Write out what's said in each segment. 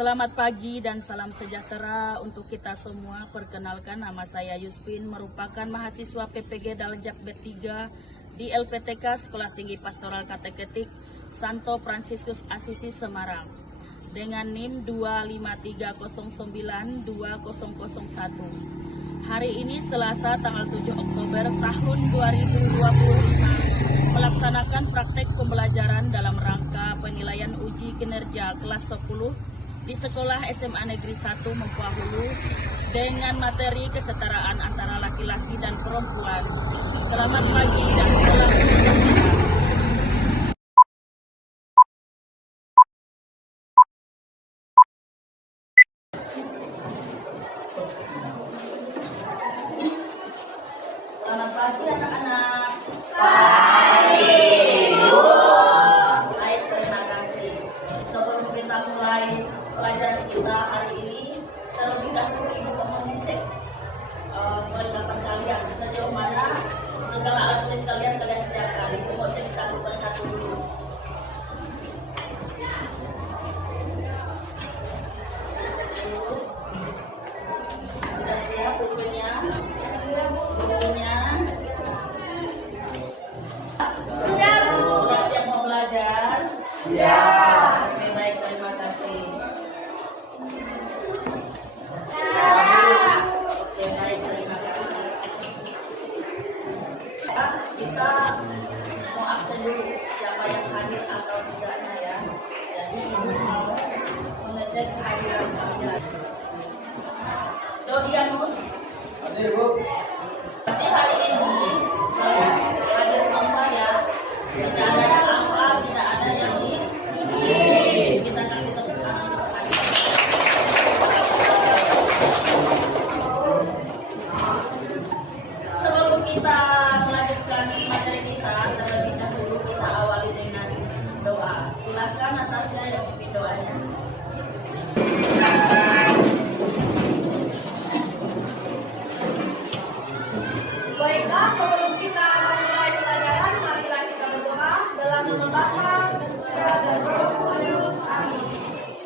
Selamat pagi dan salam sejahtera untuk kita semua. Perkenalkan, nama saya Yuspin, merupakan mahasiswa PPG Daljak B3 di LPTK Sekolah Tinggi Pastoral Kateketik Santo Fransiskus Asisi Semarang dengan NIM 253092001. Hari ini Selasa tanggal 7 Oktober tahun 2025 melaksanakan praktek pembelajaran dalam rangka penilaian uji kinerja kelas 10 di Sekolah SMA Negeri 1 Mempua Hulu dengan materi kesetaraan antara laki-laki dan perempuan. Selamat pagi dan salam sejahtera. Selamat pagi anak-anak. Pagi, Bu. Baik, terima kasih. Sebelum kita mulai pelajaran kita hari ini, terlebih dahulu Ibu mau mengecek perlengkapan kalian sejauh mana segala alat tulis kalian siapkan. Ibu mau cek satu persatu dulu. Sudah siap bukunya? Bukunya? Sudah, Bu. Sudah siap mau belajar? Ya. Oke, baik, terima kasih. Oke, baik, terima kasih. Kita mau absen dulu siapa yang hadir atau tidaknya ya. Jadi Ibu mau mengecek kehadiran kalian. Dodianus. Hadir, Bu. Tapi hari ini hadir semua ya. Tidak ada yang angka, tidak ada yang ini. Kita kasih tepuk tangan untuk kalian. Sebelum kita melanjutkan materi kita, terlebih dahulu kita awali dengan doa. Silakan Natasha yang pimpin doanya. Baiklah, sebelum kita memulai pelajaran, marilah kita berdoa dalam nama Bapa dan Roh Kudus. Amin.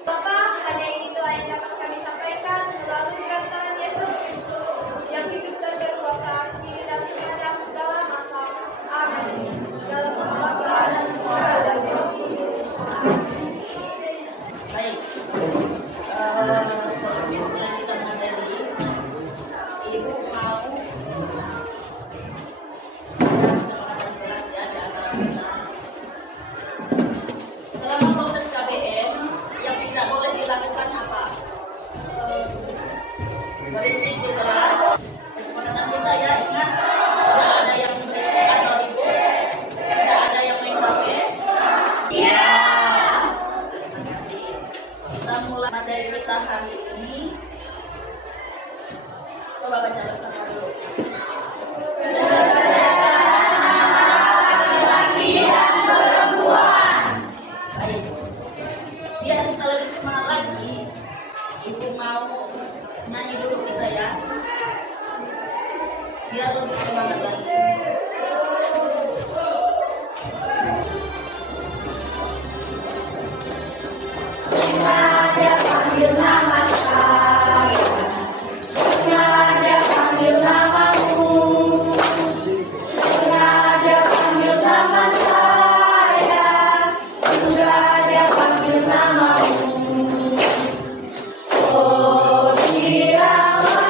Bapa, hanya ini doa yang dapat kami sampaikan melalui perkataan Yesus Kristus yang hidup dan berkuasa kini dan sepanjang segala masa. Amin. Dalam nama Bapa dan Putra dan Roh Kudus. Amin. Baik. Sebelum kita materi, Ibu mau selama proses KBM yang tidak boleh dilakukan apa? Berisik di kelas. Kesepakatan kita ya, ingat tidak ada yang berisik atau ribut, tidak ada yang main HP. Iya. Terima kasih. Kita mulai materi kita hari ini. Coba baca bersama dulu. Biar kita lebih semangat lagi, Ibu mau nyanyi dulu kita ya, biar lebih semangat lagi. Nada panggil nama saya, nada panggil namamu, nada panggil nama saya, nada panggil namamu. Oh kiranya,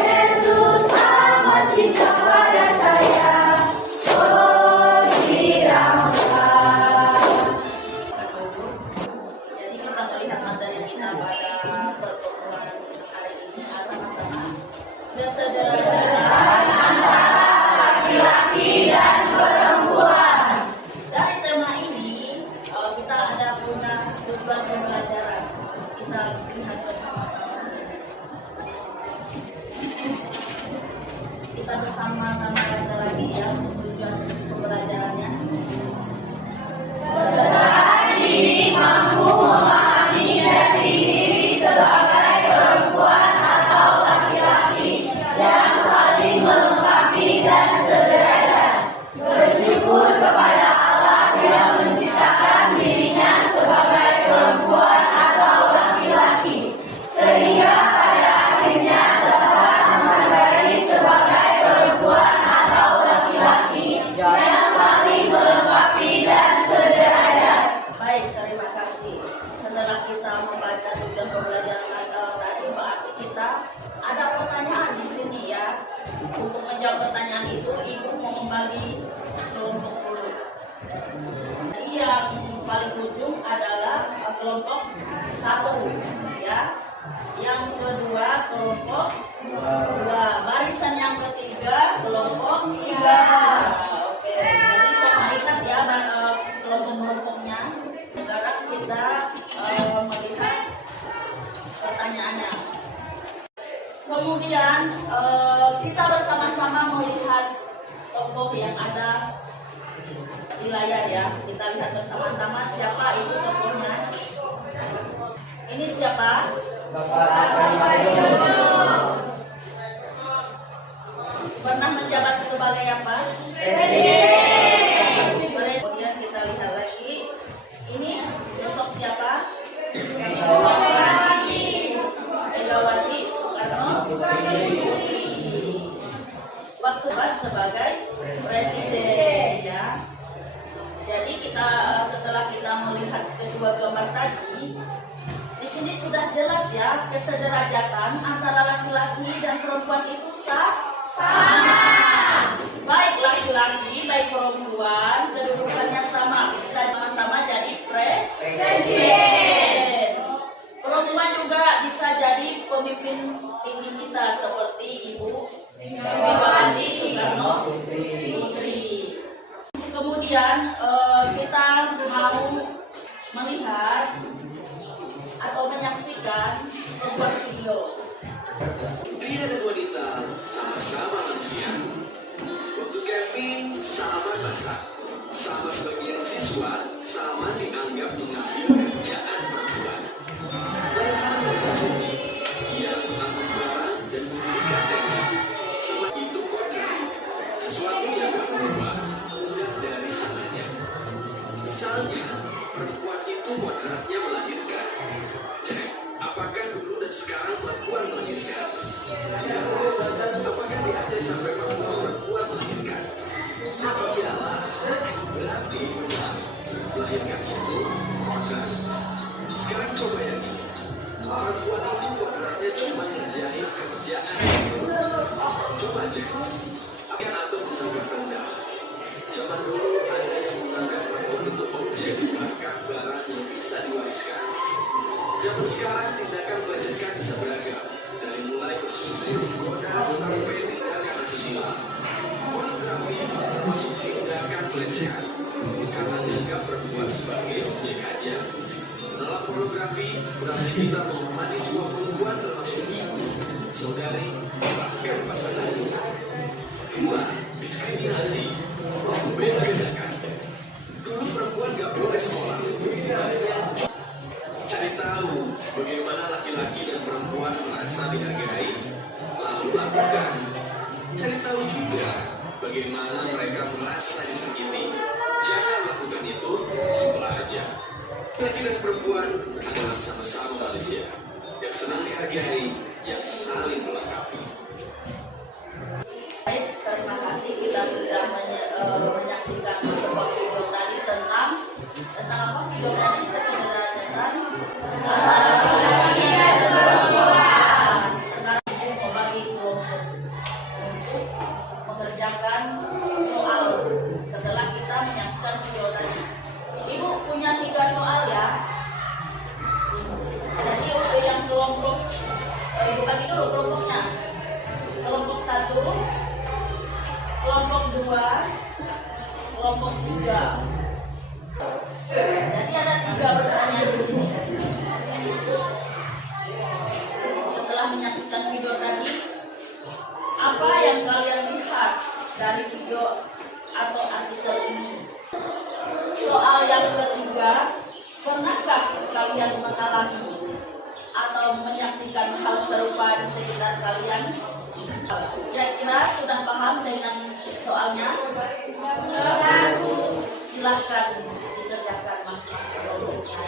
Yesus amat cinta pada saya. Oh kiranya. Jadi kita melihat materi kita pada pertemuan hari ini sama-sama. Laki-laki dan perempuan. Dari tema ini kita ada punya tujuan pembelajaran. Kita lihat bersama-sama. Kita bersama-sama baca lagi ya tujuan pembelajarannya. Pesan ini mampu memahami diri sebagai perempuan atau laki-laki yang saling melengkapi dan sederhana, bersyukur kepada kedua kelompok 2. Barisan yang ketiga kelompok 3. Oke, jadi kita lihat ya kelompok-kelompoknya. Sekarang kita melihat pertanyaannya. Kemudian kita bersama-sama melihat tokoh yang ada di layar ya. Kita lihat bersama-sama siapa itu tokohnya. Ini siapa? Pernah menjabat sebagai apa? Kemudian kita lihat lagi. Ini sosok siapa? Megawati Soekarno waktu sebagai presiden ya. Jadi setelah kita melihat kedua gambar tadi, di sini sudah jelas ya kesederajatan antara laki-laki dan perempuan itu sama. Baik laki-laki, baik perempuan, kedudukannya sama, bisa sama-sama jadi presiden. Perempuan juga bisa jadi pemimpin tinggi kita seperti Ibu Megawati Soekarno Putri. Kemudian kita mau melihat atau menyaksikan sebuah video. Pria dan wanita sama-sama manusia. Untuk camping sama masak, sama sebagian siswa sama dianggap mengambil kerjaan perempuan. Mereka bersih, ia mengangkut barang dan memberikan teknik. Sama itu kodrat, sesuatu yang gak berubah dan dari sananya. Misalnya, perempuan itu kodratnya melahirkan. Cek, apakah dulu dan sekarang perempuan melahirkan? Apakah di Aceh sampai Papua perempuan melahirkan? Iyalah, berarti benar. Melahirkan itu kodrat. Sekarang coba ya, perempuan itu kodratnya cuma ngerjain kerjaan. Coba cek, akan atau menganggap rendah. Zaman dulu ada yang menganggap perempuan itu objek bahkan barang yang bisa diwariskan. Zaman sekarang tindakan melecehkan bisa beragam, dari mulai bersusui menggoda sampai tindakan asusila. Pornografi termasuk tindakan pelecehan karena dianggap perempuan sebagai objek aja. Menolak pornografi berarti kita menghormati semua perempuan termasuk ibu, saudari, bahkan pasangan. 2. Diskriminasi. Beda-bedakan. Dulu perempuan gak boleh sekolah. Cari tahu bagaimana laki-laki dan perempuan merasa dihargai, lalu lakukan. Cari tahu juga bagaimana mereka merasa disakiti. Jangan lakukan itu, simpel aja. Laki dan perempuan adalah sama-sama manusia yang senang dihargai, yang saling melengkapi. Baik, terima kasih kita sudah menyaksikan sebuah video tadi tentang apa video tadi kesederajatan. Sekarang Ibu membagi kelompok untuk mengerjakan soal setelah kita menyaksikan video tadi. Ibu punya 3 soal ya. Jadi untuk yang kelompok Ibu bagi dulu kelompoknya. Kelompok 1, kelompok 2, kelompok 3. Jadi ada 3 pertanyaan di sini. Setelah menyaksikan video tadi, apa yang kalian lihat dari video atau artikel ini? Soal yang ketiga, pernahkah kalian mengalami atau menyaksikan hal serupa di sekitar kalian? Kira-kira sudah paham dengan soalnya? Silahkan dikerjakan masing-masing kelompoknya.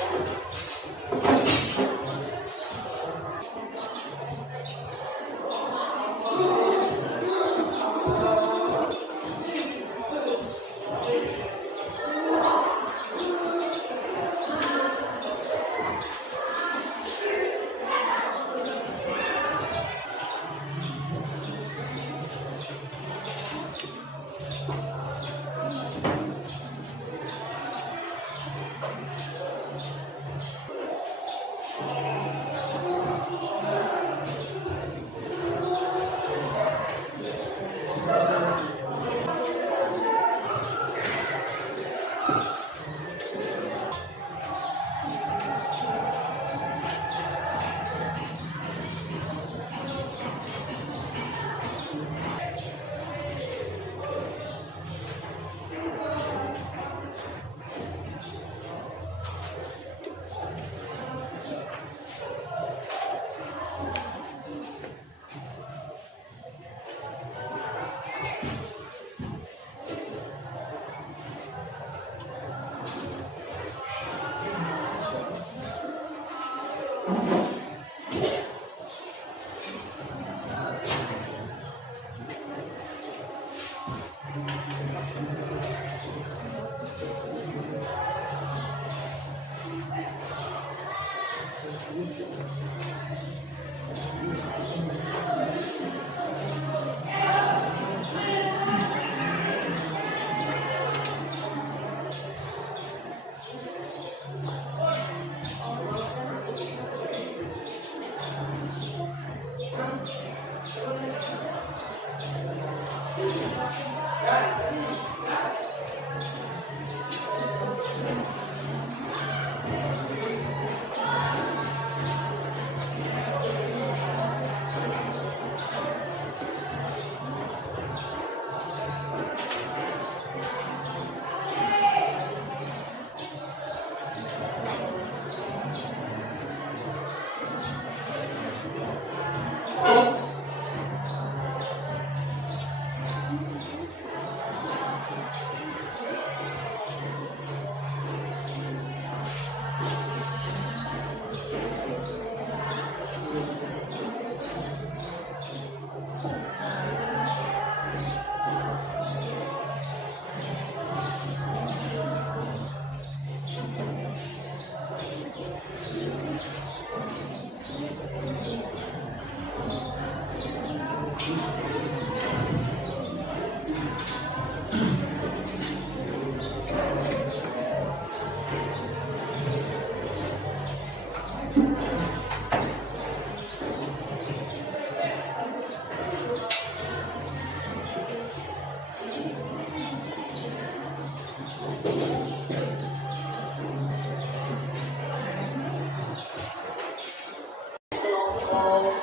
Kelompok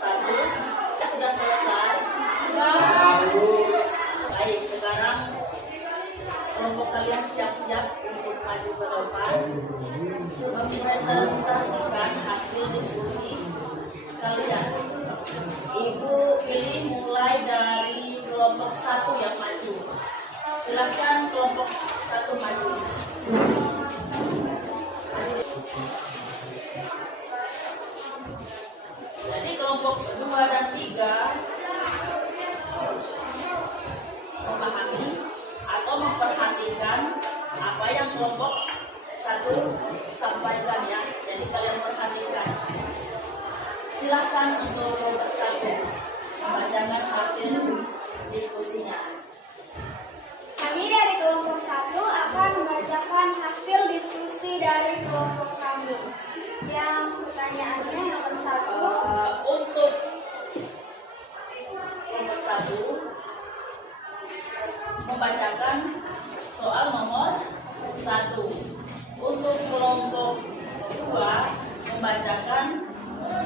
satu sudah selesai. Baik, sekarang kelompok kalian siap-siap untuk maju ke depan mempresentasikan hasil diskusi kalian. Ibu pilih mulai dari kelompok satu yang maju. Silakan kelompok satu maju. Jadi kelompok 2 dan 3 memahami atau memperhatikan apa yang kelompok 1 sampaikan ya. Jadi kalian perhatikan. Silakan untuk kelompok 1 membacakan hasil diskusinya. Kami dari kelompok 1 akan membacakan hasil diskusi dari kelompok kami. Yang pertanyaannya nomor 1. Untuk kelompok 1 membacakan soal nomor 1. Untuk kelompok 2 membacakan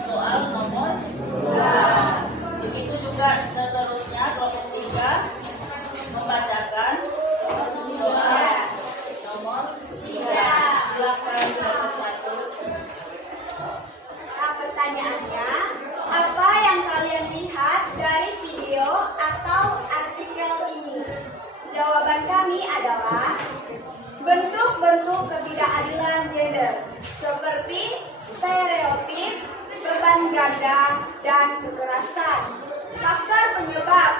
soal nomor 2. Begitu juga seterusnya kelompok 3 membacakan soal nomor 3. Silakan kelompok 1. Pertanyaannya, apa yang kalian lihat dari video atau artikel ini? Jawaban kami adalah bentuk-bentuk ketidakadilan gender seperti stereotip, beban ganda, dan kekerasan. Faktor penyebab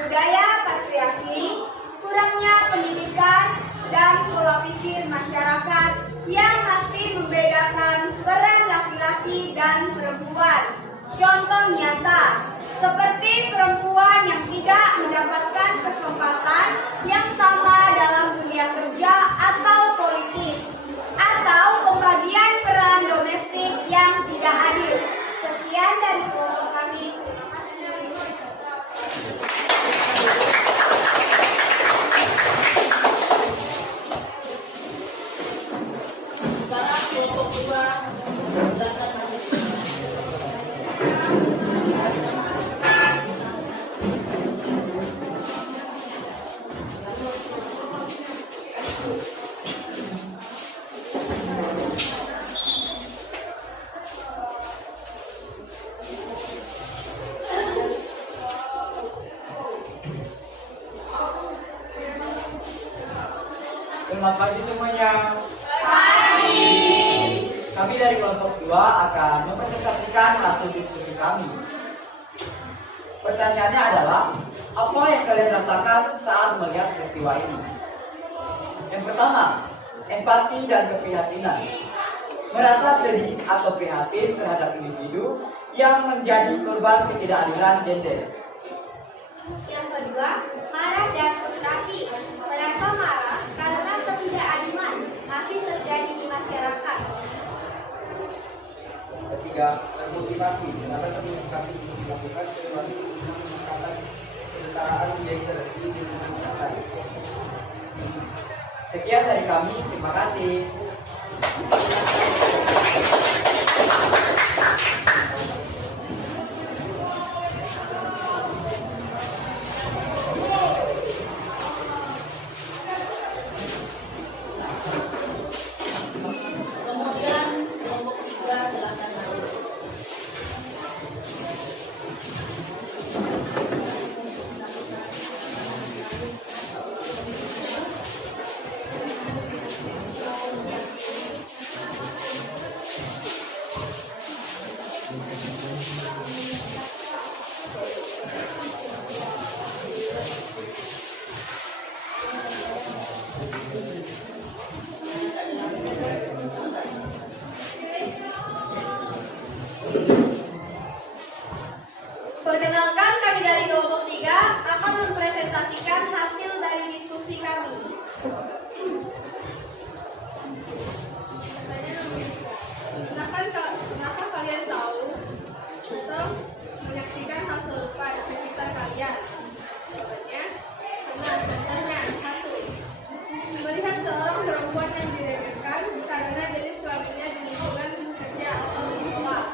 budaya patriarki, kurangnya pendidikan, dan pola pikir masyarakat yang masih membedakan peran laki-laki dan perempuan. Contoh nyata, seperti perempuan yang tidak mendapatkan kesempatan yang sama dalam dunia kerja atau politik, atau pembagian peran domestik yang tidak adil. Sekian dari kelompok kami. Terima kasih. Sekarang kelompok 2 silakan maju. Selamat pagi semuanya. Kami dari kelompok 2 akan mempresentasikan hasil diskusi kami. Pertanyaannya adalah, apa yang kalian rasakan saat melihat peristiwa ini? Yang pertama, empati dan keprihatinan. Merasa sedih atau prihatin terhadap individu yang menjadi korban ketidakadilan gender. Yang kedua, marah dan frustrasi. Merasa marah karena ketidakadilan masih terjadi di masyarakat. Ketiga, termotivasi. Kenapa termotivasi untuk dilakukan sesuatu untuk meningkatkan kesetaraan gender di lingkungan sekitar. Sekian dari kami, terima kasih. Kemudian kelompok 3 silakan maju. Perkenalkan, kami dari kelompok 3 akan mempresentasikan hasil dari diskusi kami. Kenapa kalian tahu atau menyaksikan hal serupa di sekitar kalian? Jawabannya, karena contohnya satu, melihat seorang perempuan yang diremehkan karena jenis kelaminnya di lingkungan kerja atau di sekolah.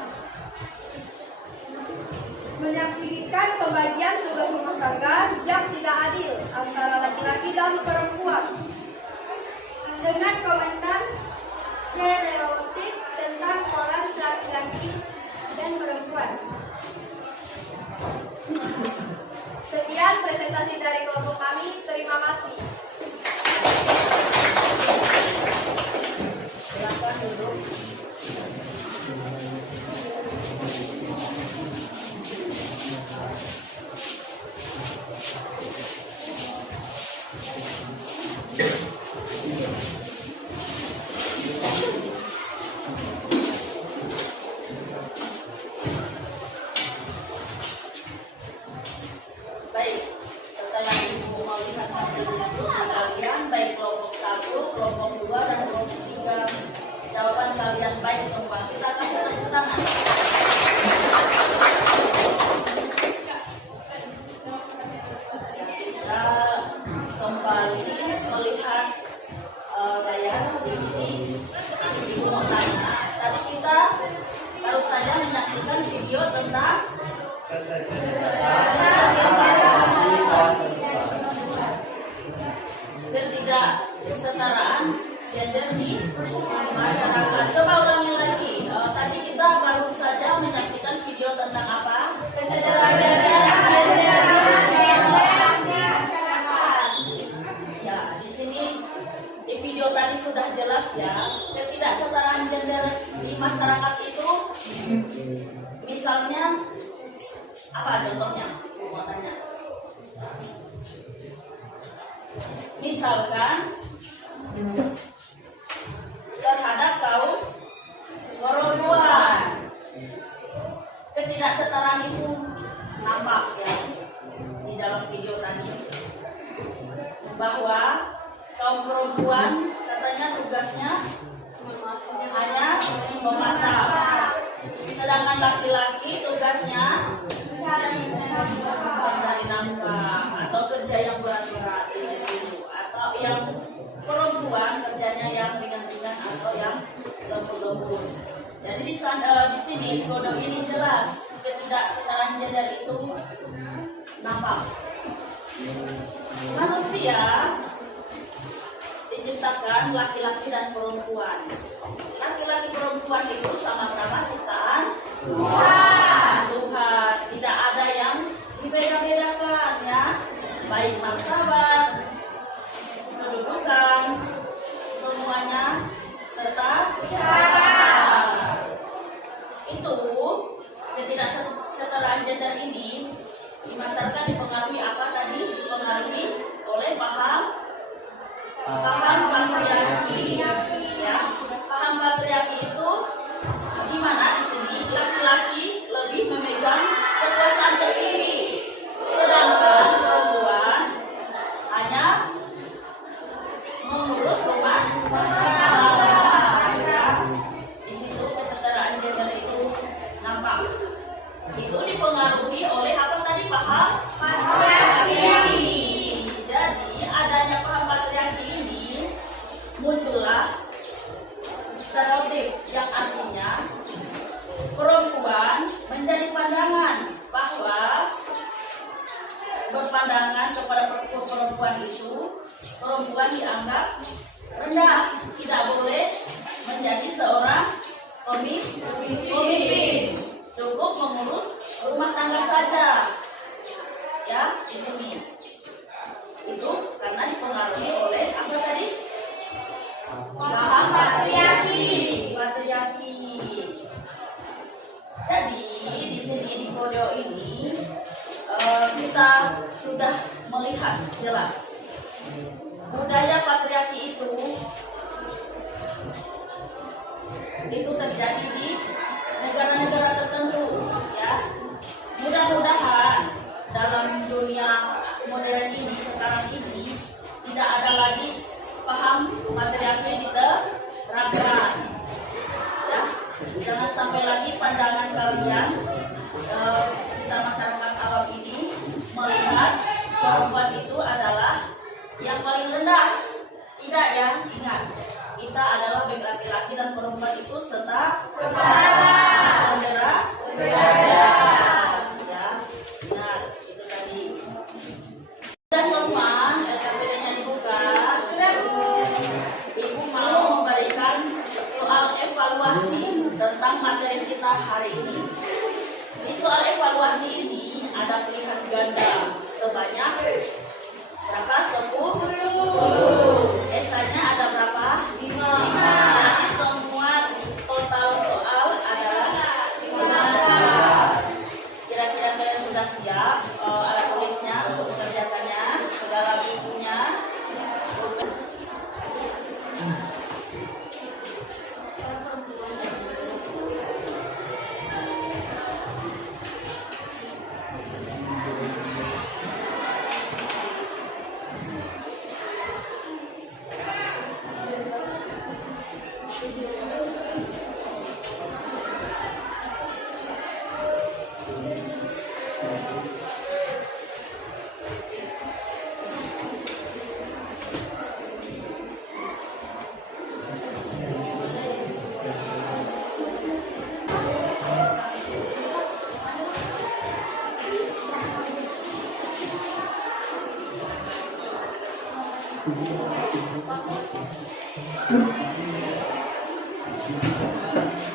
Menyaksikan pembagian tugas rumah tangga yang tidak adil antara laki-laki dan perempuan. Dengan komentar stereotip tentang pola laki-laki dan perempuan. Sekian presentasi dari kelompok kami. Terima kasih. Silakan duduk. Baik, setelah Ibu melihat hasil diskusi kalian, baik kelompok 1, kelompok 2, dan kelompok 3, jawaban kalian baik semua. Kita kasih tepuk tangan. Kita kembali melihat layar di sini. Ibu mau tanya, tadi kita baru saja menyaksikan video tentang ketidaksetaraan gender di masyarakat. Coba ulangi lagi. Tadi kita baru saja menyaksikan video tentang apa? Ya, di sini di video tadi sudah jelas ya. Ketidaksetaraan gender di masyarakat itu, misalnya apa contohnya? Mau tanya. Misalkan terhadap kaum perempuan, ketidaksetaraan itu nampak ya di dalam video tadi, bahwa kaum perempuan katanya tugasnya hanya memasak, sedangkan laki-laki tugasnya mencari nafkah atau kerja yang berat-berat itu, atau yang perempuan kerjanya yang ringan-ringan atau yang lembut-lembut. Jadi di sini kode ini jelas ketidaksetaraan gender itu nampak. Manusia diciptakan laki-laki dan perempuan. Laki-laki perempuan itu sama-sama ciptaan Tuhan. Tidak ada yang dibeda-bedakan ya, baik martabat, kedudukan, semuanya setara. Itu ketidaksetaraan gender ini di masyarakat dipengaruhi apa tadi? Dipengaruhi oleh paham patriarki ya. Paham patriarki itu di mana di sini laki-laki lebih memegang kekuasaan tertinggi, sedangkan perempuan hanya mengurus rumah tangga. Di situ kesetaraan gender itu nampak perempuan dianggap rendah, tidak boleh menjadi seorang pemimpin. Cukup mengurus rumah tangga saja. Ya, di sini. Itu karena dipengaruhi oleh apa tadi? Paham patriarki. Jadi di sini di video ini kita sudah melihat jelas budaya patriarki itu terjadi di negara-negara tertentu, ya. Mudah-mudahan dalam dunia modern ini sekarang ini tidak ada lagi paham patriarki diterapkan, ya. Jangan sampai lagi pandangan kalian kita masyarakat awam ini melihat perempuan itu adalah yang paling rendah. Tidak, ya, ingat, kita adalah baik laki-laki dan perempuan itu saudara. Ya, benar, itu tadi. Sudah semua, LKPD-nya dibuka. Ibu mau memberikan soal evaluasi tentang materi kita hari ini. Di soal evaluasi ini ada pilihan ganda sebanyak berapa? 10. Esanya ada berapa? 5. Jadi semua total soal adalah 15. Kira-kira kalian sudah siap alat tulisnya untuk mengerjakannya, segala bukunya.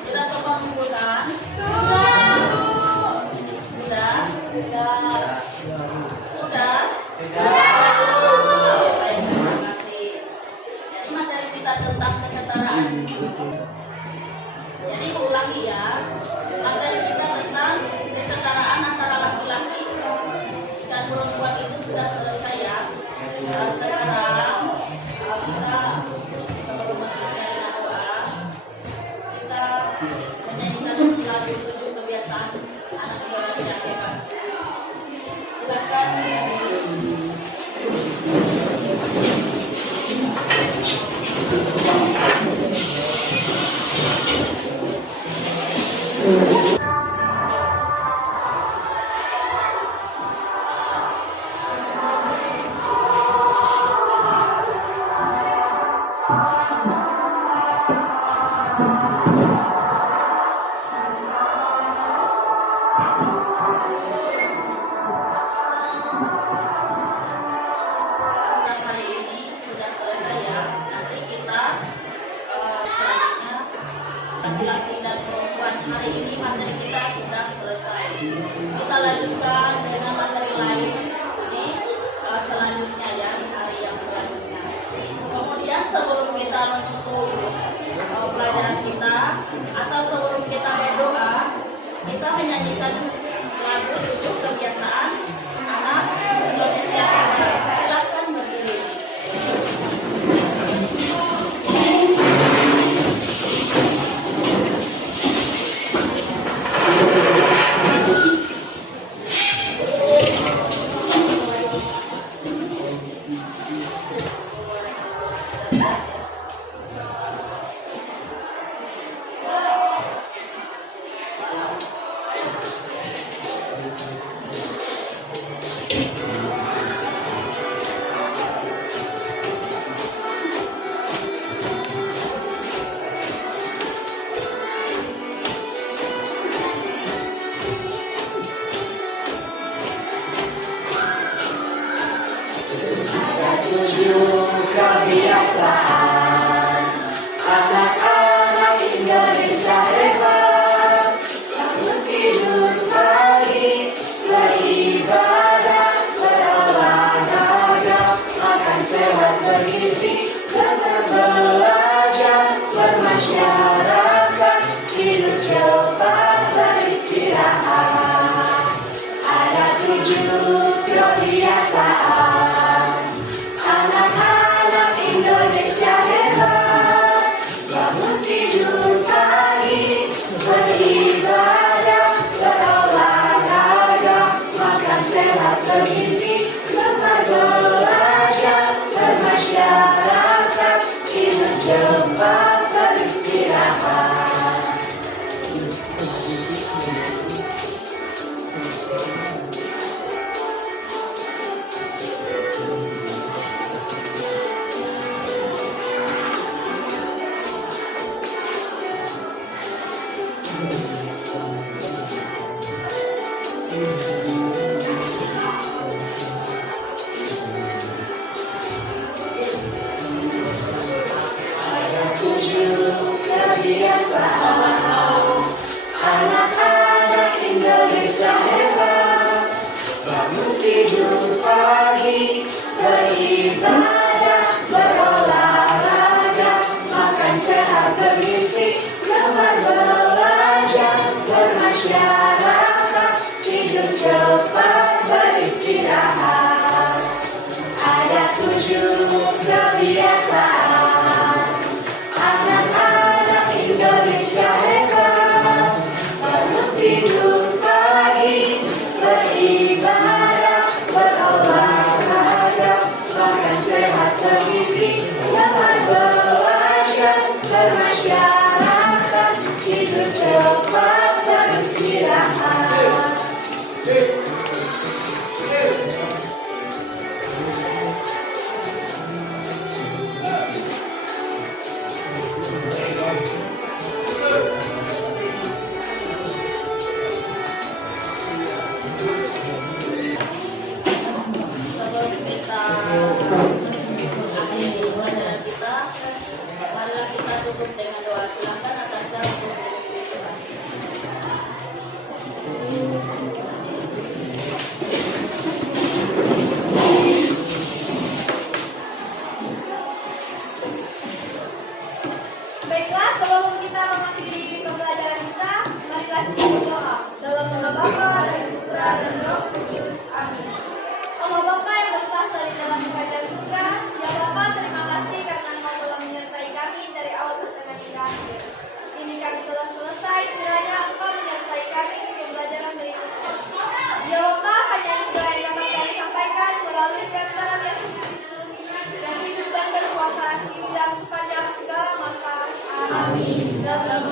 Sudah semua mengumpulkan? Sudah? Baik, terima kasih. Jadi materi kita tentang kesetaraan. Jadi ulangi, ya. Materi kita tentang kesetaraan antara laki-laki dan perempuan itu sudah selesai, ya. Sekarang kita sebelum mengakhiri doa, kita menyanyikan lagu 7 kebiasaan anak Indonesia yang hebat. Silakan. kebiasaan. Anak-anak Indonesia hebat, bangun tidur pagi, beribadah, berolahraga, makan sehat bergizi, gemar belajar, bermasyarakat, tidur cepat, beristirahat. Kebiasaan anak-anak Indonesia hebat, bangun tidur pagi, beribadah, berolahraga, makan sehat bergizi, gemar belajar, bermasyarakat, tidur cepat, beristirahat. Ada 7 kebiasaan anak-anak Indonesia hebat, bangun tidur pagi, beribadah, berolahraga, makan sehat bergizi, gemar belajar, bermasyarakat, tidur cepat, beristirahat. Sebelum kita mengakhiri pelajaran kita, marilah kita tutup dengan doa. Silakan atas nama Tuhan. Baiklah, sebelum kita mengakhiri pembelajaran kita, marilah kita berdoa. Dalam nama Bapa dan Putra dan Roh Kudus. Amin. Allah Bapa yang berkuasa di dalam kerajaan surga, ya Bapa, terima kasih karena Engkau telah menyertai kami dari awal perjalanan hingga akhir. Ini kami telah selesai, kiranya Engkau menyertai kami di pembelajaran berikutnya. Ya Bapa, hanya itu yang dapat kami sampaikan melalui perkataan Yesus Kristus yang hidup dan berkuasa kini dan sepanjang segala masa. Amin. Dalam